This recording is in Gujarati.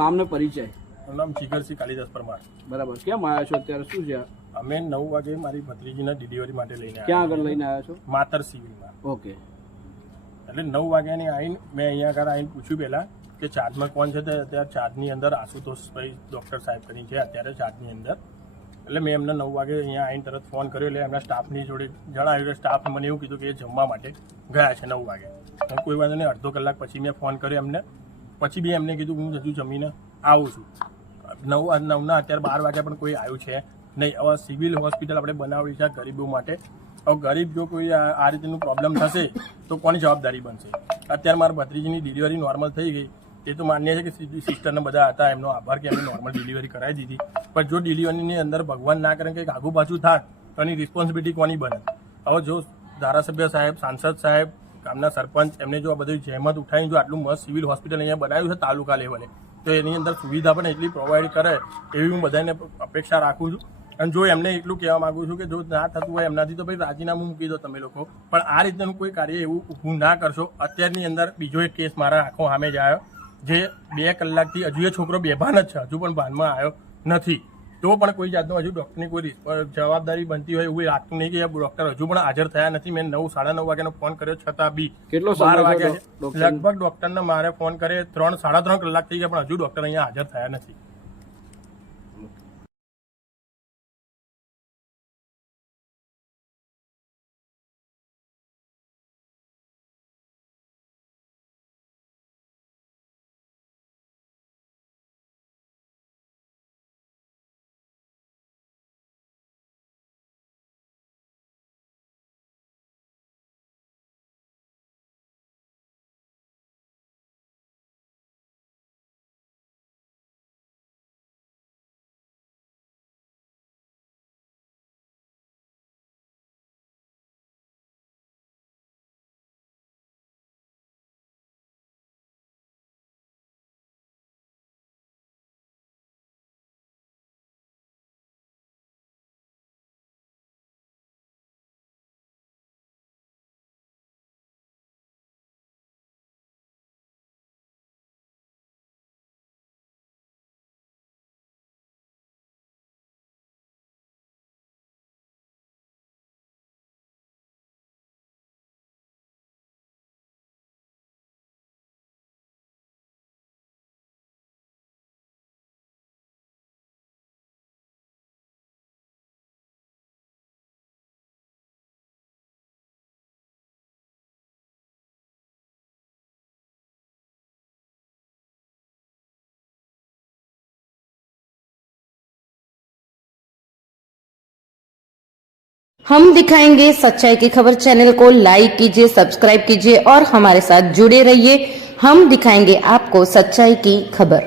નામ ને પરિચય? મારું નામ જીગરસિંહ કાલિદાસ પરમાર. બરાબર. કેમ આવ્યા છો અત્યારે? શું છે? અમે 9 વાગે મારી ભત્રીજીને ડિલિવરી માટે લઈને ક્યાં આગળ લઈને આવ્યા છો? માતર સિવિલમાં. ઓકે. એટલે 9 વાગ્યાની આવીને મેં અહીંયા આગળ આવીને પૂછ્યું પહેલાં કે ચાર્જમાં કોણ છે. તો અત્યારે ચાર્જની અંદર આશુતોષભાઈ ડૉક્ટર સાહેબ કરી છે અત્યારે ચાર્જની અંદર. એટલે મેં એમને 9 વાગે અહીંયા આવીને તરત ફોન કર્યો. એટલે એમના સ્ટાફની જોડે જણાવ્યું કે સ્ટાફ મને એવું કીધું કે એ જમવા માટે ગયા છે 9 વાગે. કોઈ વાંધો નહીં, અડધો કલાક પછી મેં ફોન કર્યો એમને. પછી બી એમને કીધું કે હું હજુ જમીને આવું છું. 9ના અત્યારે 12 વાગ્યા પણ કોઈ આવ્યું છે નહીં. હવે સિવિલ હોસ્પિટલ આપણે બનાવવી છે ગરીબો માટે. હવે ગરીબ જો કોઈ આ રીતનું પ્રોબ્લેમ થશે તો કોની જવાબદારી બનશે? અત્યારે મારા ભત્રીજીની ડિલિવરી નોર્મલ થઈ ગઈ. એ તો માન્ય છે કે સિસ્ટરને બધા હતા, એમનો આભાર કે એમને નોર્મલ ડિલિવરી કરાવી દીધી. પણ જો ડિલિવરીની અંદર ભગવાન ના કરે કે આગુ પાછું થાય તો એની રિસ્પોન્સિબિલિટી કોની બને? હવે જો ધારાસભ્ય સાહેબ, સાંસદ સાહેબ, ગામના સરપંચ એમને જો આ બધું જહેમત ઉઠાવીને જો આટલું મસ્ત સિવિલ હોસ્પિટલ અહીંયા બનાવ્યું છે તાલુકા લેવલે, તો એની અંદર સુવિધા પણ એટલી પ્રોવાઈડ કરે એવી હું બધાને અપેક્ષા રાખું છું. અને જો એમને એટલું કહેવા માંગુ છું કે જો ના થતું હોય એમનાથી તો ભાઈ રાજીનામું મૂકી દો તમે લોકો, પણ આ રીતનું કોઈ કાર્ય એવું ઊભું ના કરશો. અત્યારની અંદર બીજો એક કેસ મારા આંખો સામે જ આવ્યો, જે 2 કલાકથી હજુ એ છોકરો બેભાન જ છે, હજુ પણ ભાનમાં આવ્યો નથી. તો પણ કોઈ જાતનો હજુ ડૉક્ટરની કોઈ જવાબદારી બનતી હોય એવું લાગતું નહીં કે ડૉક્ટર હજુ પણ હાજર થયા નથી. મેં 9, 9:30 વાગ્યાનો ફોન કર્યો છતાં બી કેટલો 12 વાગ્યા છે લગભગ. ડૉક્ટરને મારે ફોન કરે 3, 3.5 કલાક થઈ ગયા પણ હજુ ડૉક્ટર અહીંયા હાજર થયા નથી. हम दिखाएंगे सच्चाई की खबर चैनल को लाइक कीजिए, सब्सक्राइब कीजिए और हमारे साथ जुड़े रहिए। हम दिखाएंगे आपको सच्चाई की खबर।